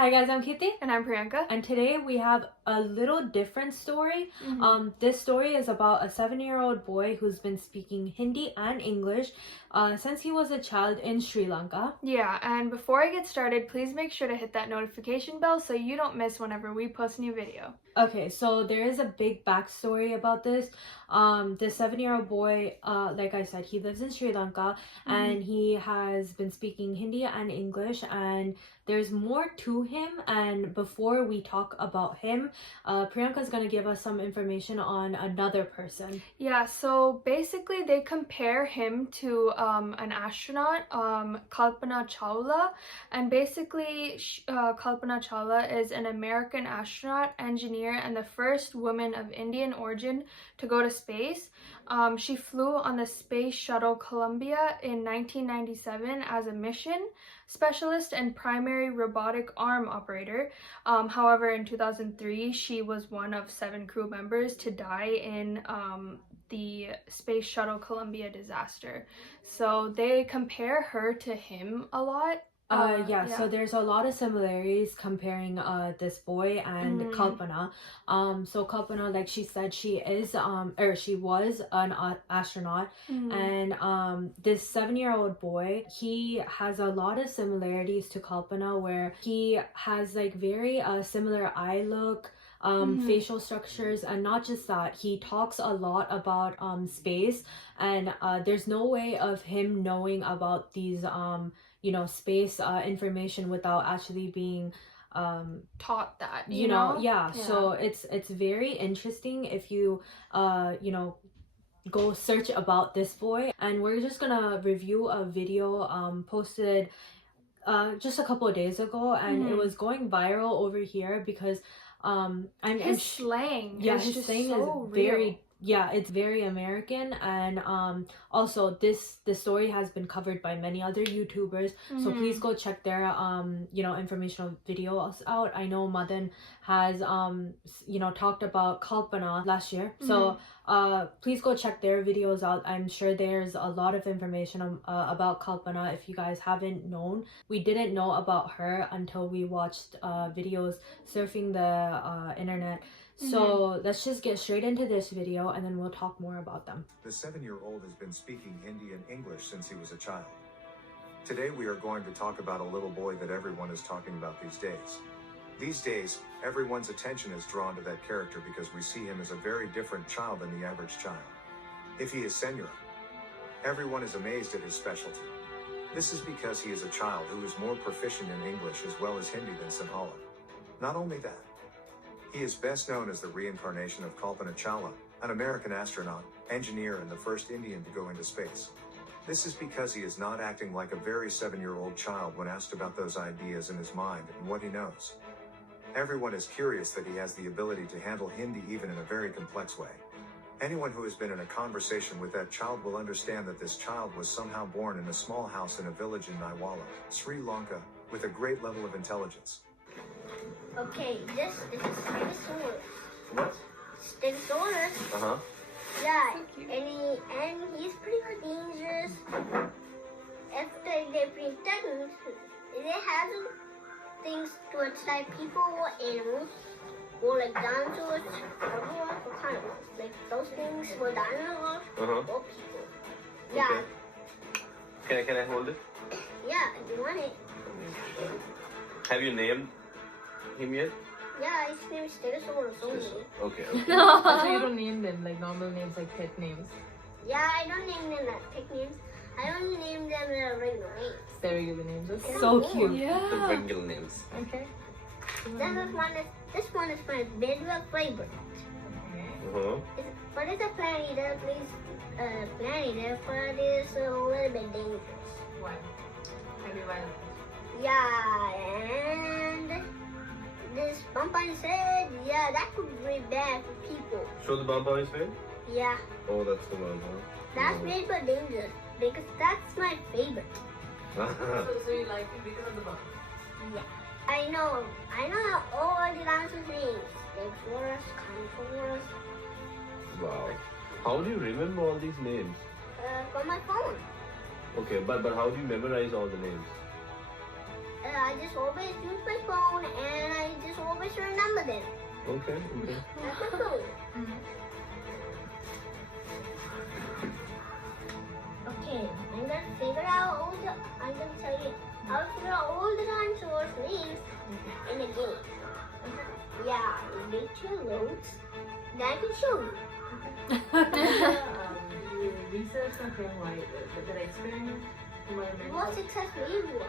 Hi guys, I'm Kirti. And I'm Priyanka. And today we have a little different story. This story is about a 7-year-old boy who's been speaking Hindi and English since he was a child in Sri Lanka. Yeah, and before I get started, please make sure to hit that notification bell so you don't miss whenever we post a new video. Okay, so there is a big backstory about this. This 7-year-old boy, like I said, he lives in Sri Lanka and he has been speaking Hindi and English, and there's more to him. And before we talk about him, Priyanka is going to give us some information on another person. Yeah, so basically they compare him to an astronaut, Kalpana Chawla, and basically Kalpana Chawla is an American astronaut, engineer, and the first woman of Indian origin to go to space. She flew on the Space Shuttle Columbia in 1997 as a mission specialist and primary robotic arm operator. However, in 2003, she was one of 7 crew members to die in the Space Shuttle Columbia disaster. So they compare her to him a lot. So there's a lot of similarities comparing this boy and Kalpana. So Kalpana, like she said, she was an astronaut, and this 7-year-old boy, he has a lot of similarities to Kalpana, where he has like very similar eye look, facial structures, and not just that, he talks a lot about space, and there's no way of him knowing about these space information without actually being taught that, you know. So it's very interesting if you go search about this boy. And we're just gonna review a video posted just a couple of days ago, and it was going viral over here because his slang his slang so is very it's very American, and also this story has been covered by many other YouTubers, so please go check their informational videos out. I know Madan has talked about Kalpana last year, so please go check their videos out. I'm sure there's a lot of information about Kalpana if you guys haven't known. We didn't know about her until we watched videos surfing the internet. So let's just get straight into this video and then we'll talk more about them. The 7-year-old has been speaking Hindi and English since he was a child. Today we are going to talk about a little boy that everyone is talking about these days. These days, everyone's attention is drawn to that character because we see him as a very different child than the average child. If he is Senura, everyone is amazed at his specialty. This is because he is a child who is more proficient in English as well as Hindi than Sinhala. Not only that, he is best known as the reincarnation of Kalpana Chawla, an American astronaut, engineer, and the first Indian to go into space. This is because he is not acting like a very 7-year-old child when asked about those ideas in his mind and what he knows. Everyone is curious that he has the ability to handle Hindi even in a very complex way. Anyone who has been in a conversation with that child will understand that this child was somehow born in a small house in a village in Naiwala, Sri Lanka, with a great level of intelligence. Okay, this is Stegosaurus. What? Stegosaurus. Yeah, so and he's pretty much dangerous. After they bring things, they have things to attack people or animals, or like dinosaurs, or kind of like those things were dinosaurs or people. Yeah. Okay. Can I hold it? Yeah, if you want it. Have you named him yet? Yeah, his name is Stegosaurus only. Okay. So you don't name them like normal names, like pet names? Yeah, I don't name them like pet names. I only name them their regular names. Their regular names, okay. So cute. The regular names. Okay. This one is my bedrock favorite. But it's a planet eater, but it's a little bit dangerous. Why? Maybe why? Yeah, and this bump on his head, yeah, that could be very bad for people. Show the bump on his head? Yeah. Oh, that's the one, huh? That's very but dangerous, because that's my favorite. So you like it because of the bump? Yeah. I know all the dinosaurs' names. Stegosaurus, Carnosaurus. Wow. How do you remember all these names? From my phone. Okay, but how do you memorize all the names? I just always use my phone and I just always remember them. Okay. That's cool. Okay, I'm gonna figure out all the. I'm gonna tell you how to figure out all the dinosaurs' names in a game. Yeah, make your notes. Then I can show you. You research something like the experiment. What success mean हुआ?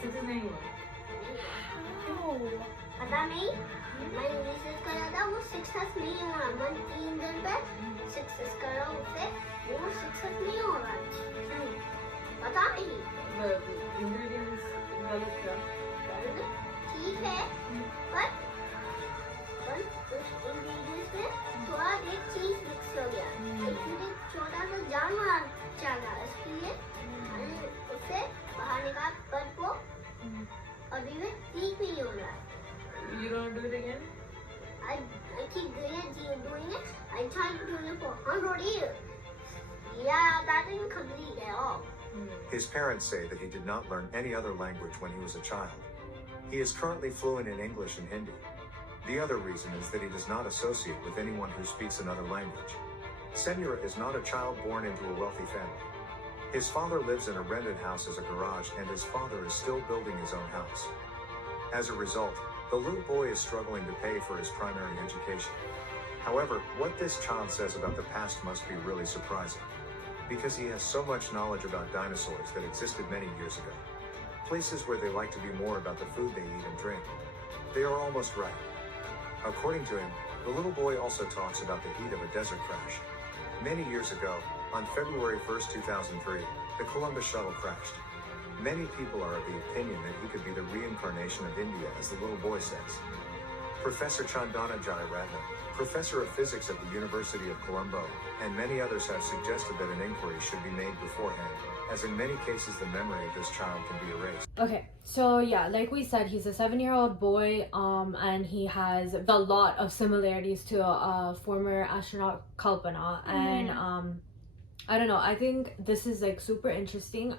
Success नहीं हुआ. पता नहीं. मैंने research करा था वो success नहीं हो रहा. मन 3 दिन पे success करा उसे वो success नहीं हो रहा. पता नहीं. The ingredients गलत था. ठीक है. पर उस ingredients में थोड़ा एक चीज mix हो गया. इसलिए छोटा सा जानवर चला. इसलिए उसे बाहर निकाल पर वो अभी भी ठीक नहीं हो रहा है. You don't do it again? I keep doing it. I tried to do it for 100 years. Yeah, that didn't complete at all. His parents say that he did not learn any other language when he was a child. He is currently fluent in English and Hindi. The other reason is that he does not associate with anyone who speaks another language. Senura is not a child born into a wealthy family. His father lives in a rented house as a garage and his father is still building his own house. As a result, the little boy is struggling to pay for his primary education. However, what this child says about the past must be really surprising, because he has so much knowledge about dinosaurs that existed many years ago. Places where they like to be more about the food they eat and drink. They are almost right. According to him, the little boy also talks about the heat of a desert crash. Many years ago, on February 1st, 2003, the Columbus shuttle crashed. Many people are of the opinion that he could be the reincarnation of India, as the little boy says. Professor Chandana Jayaratnam, professor of physics at the University of Colombo, and many others have suggested that an inquiry should be made beforehand, as in many cases the memory of this child can be erased. Okay, so yeah, like we said, he's a 7-year-old boy, and he has a lot of similarities to former astronaut Kalpana, and I don't know, I think this is like super interesting.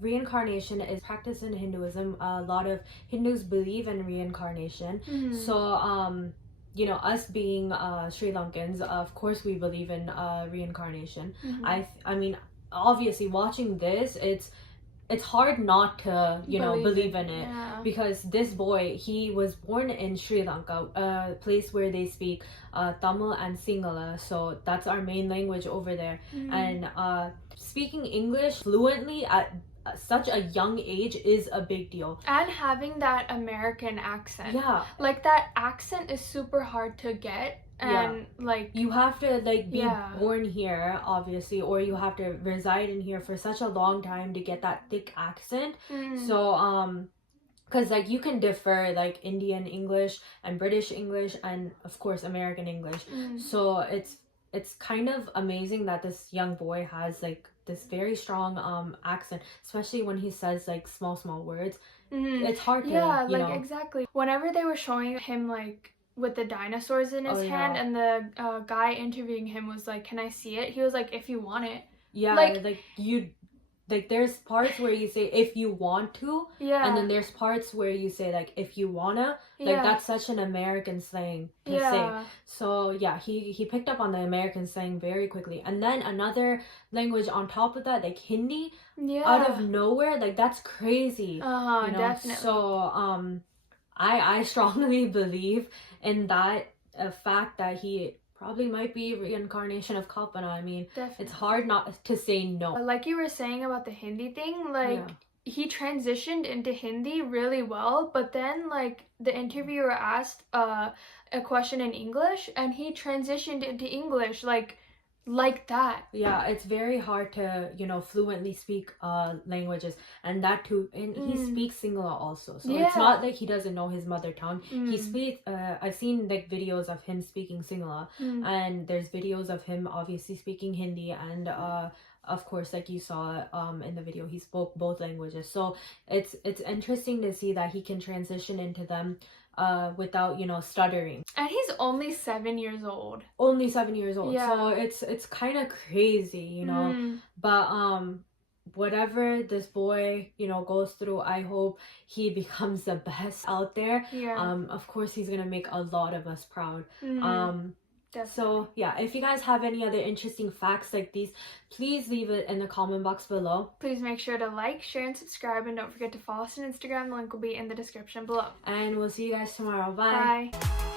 Reincarnation is practiced in Hinduism. A lot of Hindus believe in reincarnation. So you know, us being Sri Lankans, of course we believe in reincarnation. I mean, obviously watching this, it's hard not to believe in it, because this boy, he was born in Sri Lanka, a place where they speak Tamil and Sinhala, so that's our main language over there. And speaking English fluently at such a young age is a big deal. And having that American accent. Yeah. Like that accent is super hard to get. And like you have to like be born here, obviously, or you have to reside in here for such a long time to get that thick accent. So because like you can differ like Indian English and British English and of course American English. So it's kind of amazing that this young boy has like this very strong accent, especially when he says like small words. It's hard to you know. Exactly. Whenever they were showing him like with the dinosaurs in his hand, and the guy interviewing him was like, "Can I see it?" He was like, "If you want it." Yeah, like you, like there's parts where you say if you want to, and then there's parts where you say like if you wanna. Like that's such an American slang to say. So yeah, he picked up on the American slang very quickly. And then another language on top of that, like Hindi, out of nowhere, like that's crazy. You know? Definitely. So I strongly believe in that fact that he probably might be reincarnation of Kalpana. I mean, it's hard not to say no. Like you were saying about the Hindi thing, like he transitioned into Hindi really well, but then like the interviewer asked a question in English and he transitioned into English like that. Yeah, it's very hard to, you know, fluently speak languages, and that too, and he speaks Sinhala also, so it's not like he doesn't know his mother tongue. He speaks I've seen like videos of him speaking Sinhala, and there's videos of him obviously speaking Hindi, and of course like you saw in the video, he spoke both languages. So it's interesting to see that he can transition into them without, you know, stuttering. And he's only 7 years old. So it's kind of crazy, you know. But whatever this boy, you know, goes through, I hope he becomes the best out there. Of course he's gonna make a lot of us proud. So yeah, if you guys have any other interesting facts like these, please leave it in the comment box below. Please make sure to like, share, and subscribe, and don't forget to follow us on Instagram. The link will be in the description below. And we'll see you guys tomorrow. Bye. Bye.